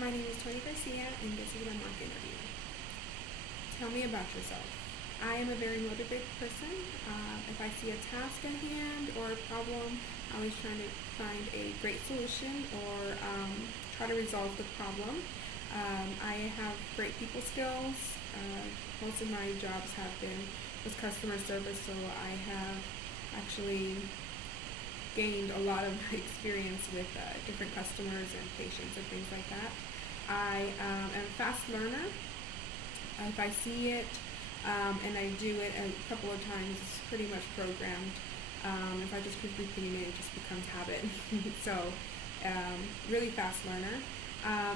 My name is Tony Garcia, and this is my mock interview. Tell me about yourself. I am a very motivated person. If I see a task at hand or a problem, I'm always trying to find a great solution or try to resolve the problem. I have great people skills. Most of my jobs have been with customer service, so I have actually gained a lot of experience with different customers and patients and things like that. I am a fast learner. If I see it and I do it a couple of times, it's pretty much programmed. If I just keep repeating it, it just becomes habit. So, really fast learner,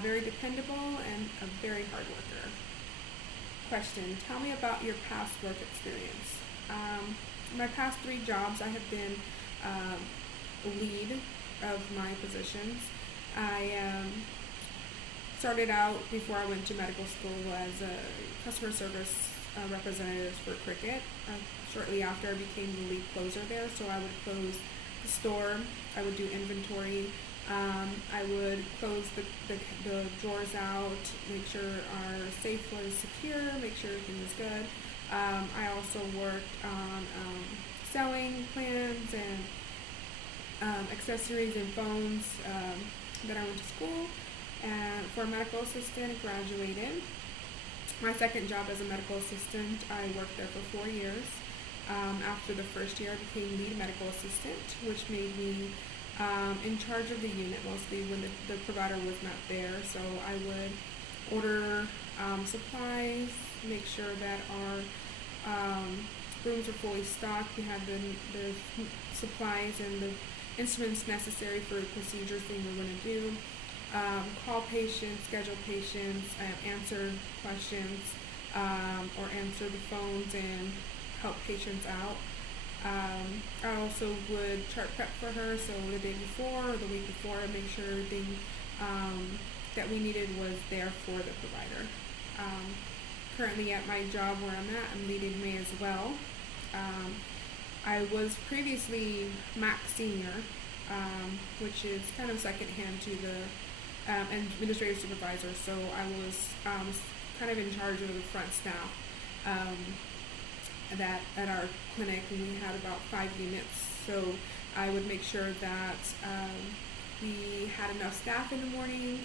very dependable, and a very hard worker. Question: tell me about your past work experience. My past 3 jobs, I have been lead of my positions. I started out before I went to medical school as a customer service representative for Cricket. Shortly after, I became the lead closer there, so I would close the store. I would do inventory. I would close the drawers out, make sure our safe was secure, make sure everything was good. I also worked on selling plans and accessories and phones. Then I went to school for a medical assistant, graduated. My second job as a medical assistant, I worked there for 4 years. After the first year, I became lead medical assistant, which made me in charge of the unit mostly when the provider was not there. So I would order supplies, make sure that our rooms were fully stocked. We had the supplies and the instruments necessary for the procedures we were going to do. Call patients, schedule patients, answer questions, or answer the phones and help patients out. I also would chart prep for her, so the day before or the week before, I make sure everything that we needed was there for the provider. Currently at my job where I'm at, I'm leading May as well. I was previously MAC Senior, which is kind of second hand to the administrative supervisor, so I was kind of in charge of the front staff that at our clinic, and we had about 5 units. So I would make sure that we had enough staff in the morning.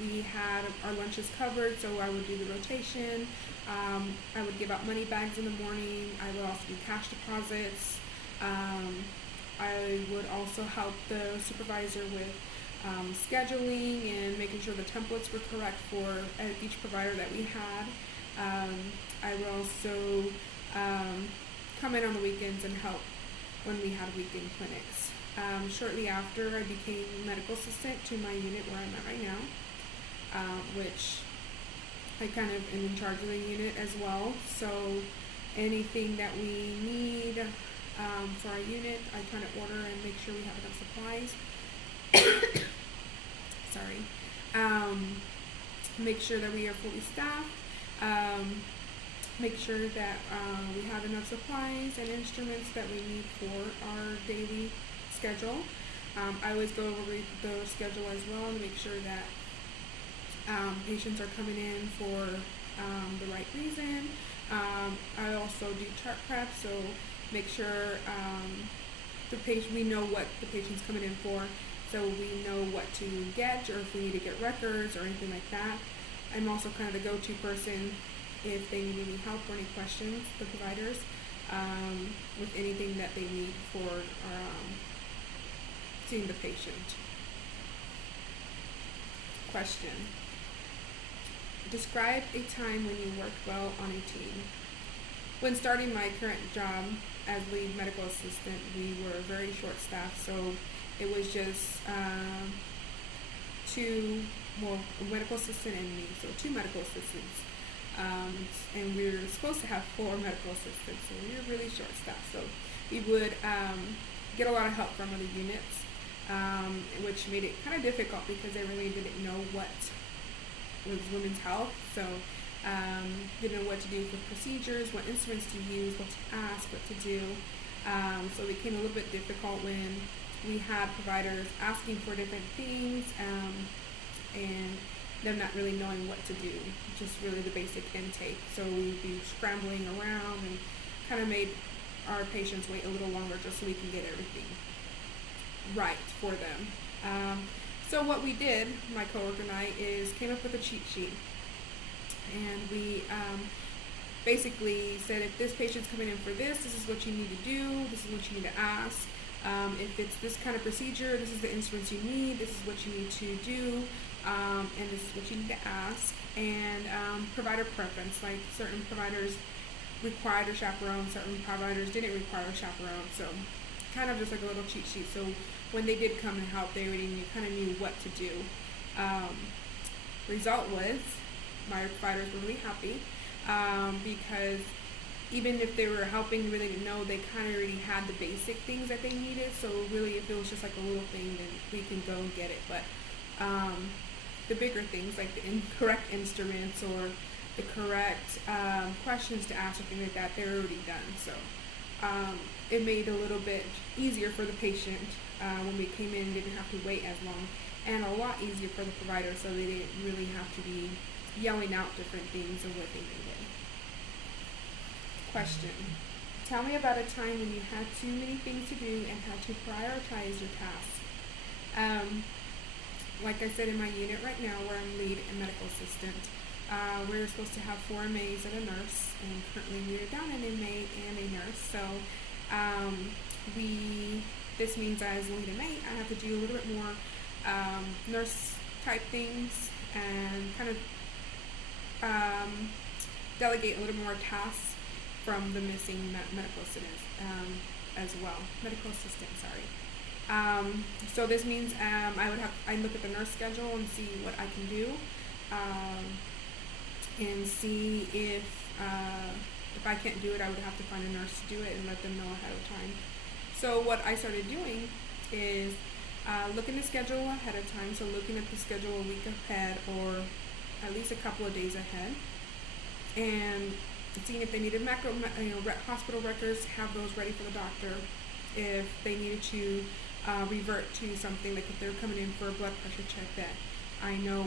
We had our lunches covered, so I would do the rotation. I would give out money bags in the morning. I would also do cash deposits. I would also help the supervisor with scheduling and making sure the templates were correct for each provider that we had. I would also come in on the weekends and help when we had weekend clinics. Shortly after, I became medical assistant to my unit where I'm at right now, which I kind of am in charge of the unit as well. So anything that we need for our unit, I kind of order and make sure we have enough supplies. Sorry. Make sure that we are fully staffed. Make sure that we have enough supplies and instruments that we need for our daily schedule. I always go over the schedule as well to make sure that patients are coming in for the right reason. I also do chart prep, so make sure we know what the patient's coming in for, so we know what to get, or if we need to get records or anything like that. I'm also kind of the go-to person if they need any help or any questions, the providers, with anything that they need for seeing the patient. Question: describe a time when you worked well on a team. When starting my current job as lead medical assistant, we were very short staffed, so it was just a medical assistant and me, so 2 medical assistants. And we were supposed to have 4 medical assistants, so we were really short staffed. So we would get a lot of help from other units, which made it kind of difficult because I really didn't know what was women's health. So didn't know what to do with procedures, what instruments to use, what to ask, what to do. So it became a little bit difficult when we had providers asking for different things, and them not really knowing what to do, just really the basic intake. So we'd be scrambling around and kind of made our patients wait a little longer just so we can get everything right for them. So what we did, my coworker and I, is came up with a cheat sheet, and we basically said, if this patient's coming in for this is what you need to do, this is what you need to ask. If it's this kind of procedure, this is the instruments you need, this is what you need to do, and this is what you need to ask. And provider preference, like certain providers required a chaperone, certain providers didn't require a chaperone. So kind of just like a little cheat sheet. So when they did come and help, they already kind of knew what to do. Result was my providers were really happy because even if they were helping, you really didn't know, they kind of already had the basic things that they needed. So really, if it was just like a little thing, then we can go and get it. But the bigger things, like the incorrect instruments or the correct questions to ask or things like that, they're already done. So it made it a little bit easier for the patient when we came in, didn't have to wait as long, and a lot easier for the provider, so they didn't really have to be yelling out different things of what they needed. Question. Tell me about a time when you had too many things to do and had to prioritize your task. Like I said, in my unit right now, where I'm lead and medical assistant, we're supposed to have 4 MAs and a nurse, and currently we're down an MA and a nurse. So this means as lead MA, I have to do a little bit more nurse type things and kind of delegate a little more tasks from the missing medical assistant as well. Medical assistant, sorry. So this means I look at the nurse schedule and see what I can do, and see if I can't do it, I would have to find a nurse to do it and let them know ahead of time. So what I started doing is looking the schedule ahead of time. So looking at the schedule a week ahead or at least a couple of days ahead, and seeing if they needed hospital records, have those ready for the doctor. If they needed to revert to something, like if they're coming in for a blood pressure check, that I know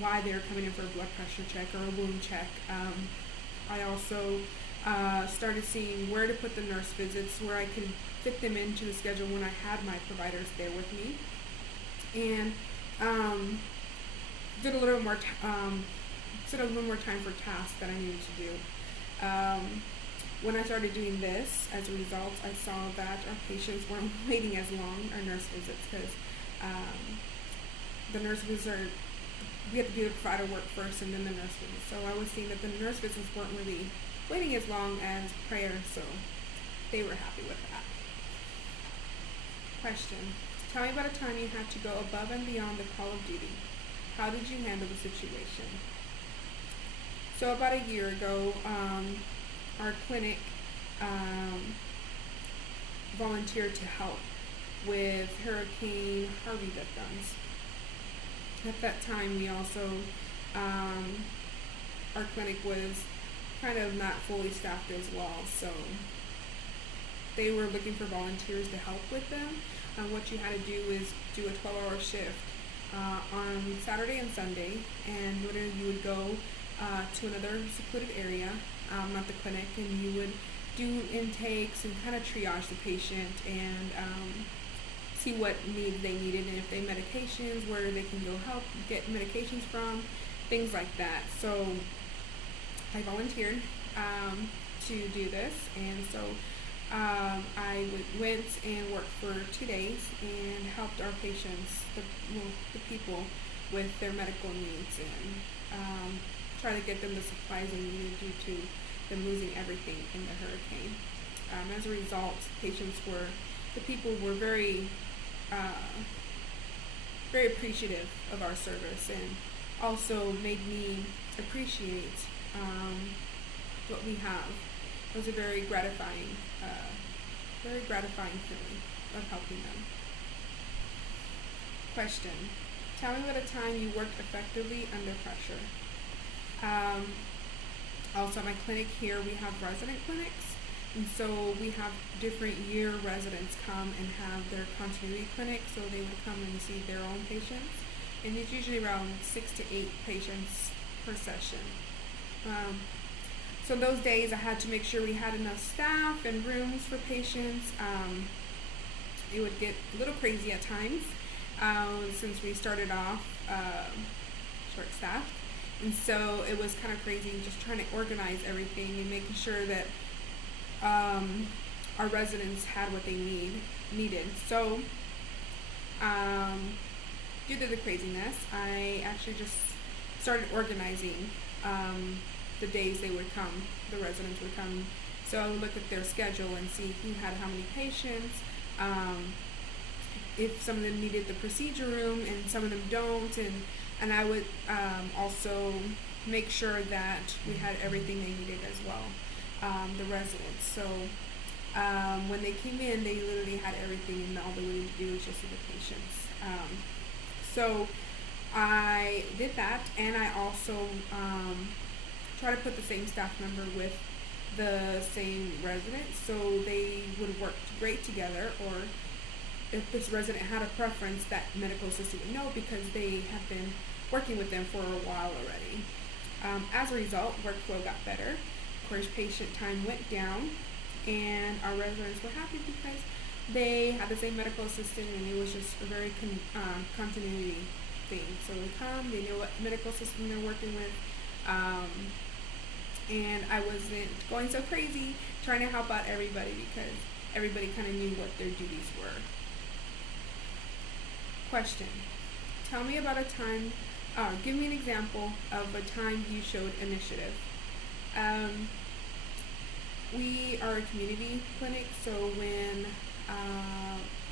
why they're coming in for a blood pressure check or a wound check. I also started seeing where to put the nurse visits, where I could fit them into the schedule when I had my providers there with me, and did a little more set a little more time for tasks that I needed to do. When I started doing this, as a result, I saw that our patients weren't waiting as long, our nurse visits, because the nurse visits we have to do the provider work first and then the nurse visits. So I was seeing that the nurse visits weren't really waiting as long as prayer, so they were happy with that. Question. Tell me about a time you had to go above and beyond the call of duty. How did you handle the situation? So about a year ago, our clinic volunteered to help with Hurricane Harvey victims. At that time, we also, our clinic was kind of not fully staffed as well, so they were looking for volunteers to help with them. What you had to do is do a 12-hour shift on Saturday and Sunday, and you would go to another secluded area, not the clinic, and you would do intakes and kind of triage the patient and see what needs they needed, and if they medications, where they can go help get medications from, things like that. So I volunteered to do this, and so I went and worked for 2 days and helped our patients, the people, with their medical needs, and try to get them the supplies they needed due to them losing everything in the hurricane. As a result, the people were very appreciative of our service, and also made me appreciate what we have. It was a very gratifying feeling of helping them. Question. Tell me about a time you worked effectively under pressure. Also at my clinic here, we have resident clinics, and so we have different year residents come and have their continuity clinic, so they would come and see their own patients. and it's usually around 6 to 8 patients per session. Um, so those days I had to make sure we had enough staff and rooms for patients. It would get a little crazy at times since we started off short-staffed. And so it was kind of crazy just trying to organize everything and making sure that our residents had what they needed. So due to the craziness, I actually just started organizing the days they would come, the residents would come. So I would look at their schedule and see who had how many patients, if some of them needed the procedure room and some of them don't, and I would also make sure that we had everything they needed as well, the residents. So when they came in, they literally had everything, and all they needed to do was just see the patients. So I did that, and I also try to put the same staff member with the same resident, so they would work great together. Or if this resident had a preference, that medical assistant would know because they have been working with them for a while already. As a result, workflow got better. Of course, patient time went down, and our residents were happy because they had the same medical assistant, and it was just a very continuity thing. So they come, they know what medical system they're working with, and I wasn't going so crazy trying to help out everybody because everybody kind of knew what their duties were. Question: tell me about a time, give me an example of a time you showed initiative. We are a community clinic, so when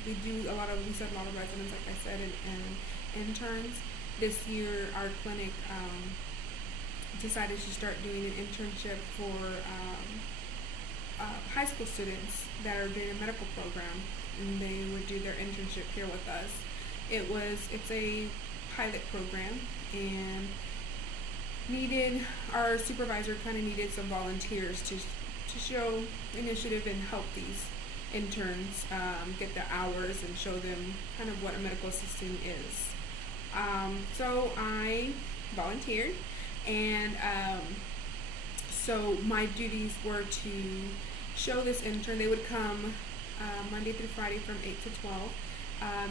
we serve a lot of residents, like I said, and interns. This year, our clinic decided to start doing an internship for high school students that are doing a medical program, and they would do their internship here with us. It's a pilot program, and our supervisor kind of needed some volunteers to show initiative and help these interns get their hours and show them kind of what a medical assistant is. So I volunteered, and so my duties were to show this intern. They would come Monday through Friday from 8 to 12.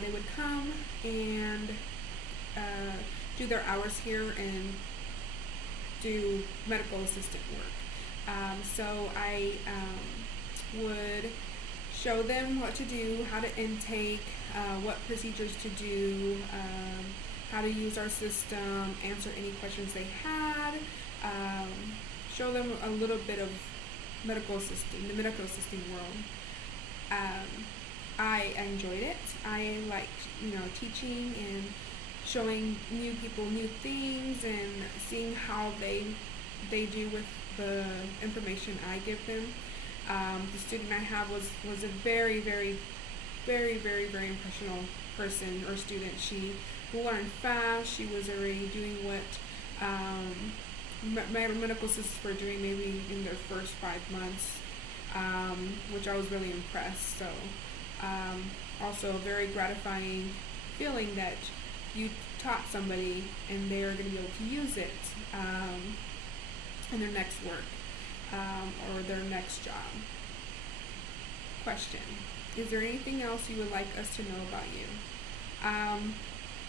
They would come and do their hours here and do medical assistant work. So I would show them what to do, how to intake, what procedures to do, how to use our system, answer any questions they had, show them a little bit of the medical assisting world. I enjoyed it. I liked, teaching and showing new people new things and seeing how they do with the information I give them. The student I have was a very, very, very, very, very impressionable person or student. She learned fast. She was already doing what medical assistants were doing maybe in their first 5 months, which I was really impressed. So also a very gratifying feeling that you taught somebody and they're going to be able to use it in their next work or their next job. Question: is there anything else you would like us to know about you?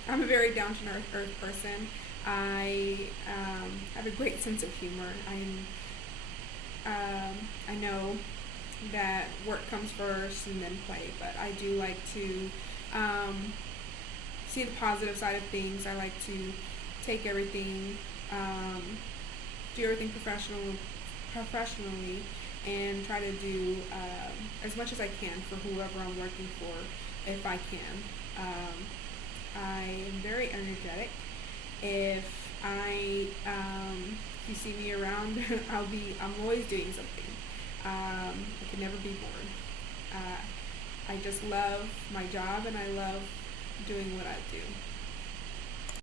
I'm a very down-to-earth person. I have a great sense of humor. I know that work comes first and then play, but I do like to see the positive side of things. I like to take everything, do everything professionally, and try to do as much as I can for whoever I'm working for, if I can. I am very energetic. If you see me around, I'm always doing something. I can never be bored. I just love my job, and I love doing what I do.